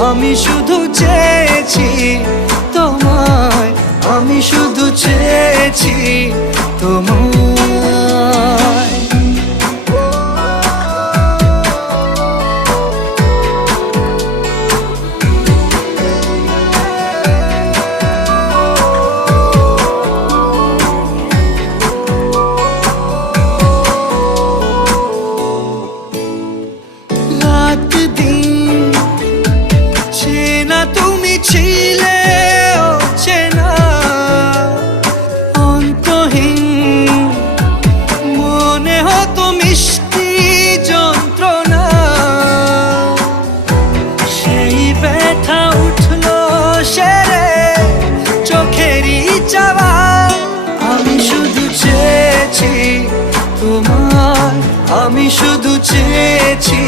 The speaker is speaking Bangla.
আমি শুধু চেয়েছি তোমায়, আমি শুধু চেয়েছি তোমায়। রাত দিন চেনা তুমি ছিলে চেনা, অন্তহীন মনে হতো মিষ্টি যন্ত্রণা। সেই ব্যথা উঠলো সেরে চোখেরই চাওয়া। আমি শুধু চেয়েছি তোমার, আমি শুধু চেয়েছি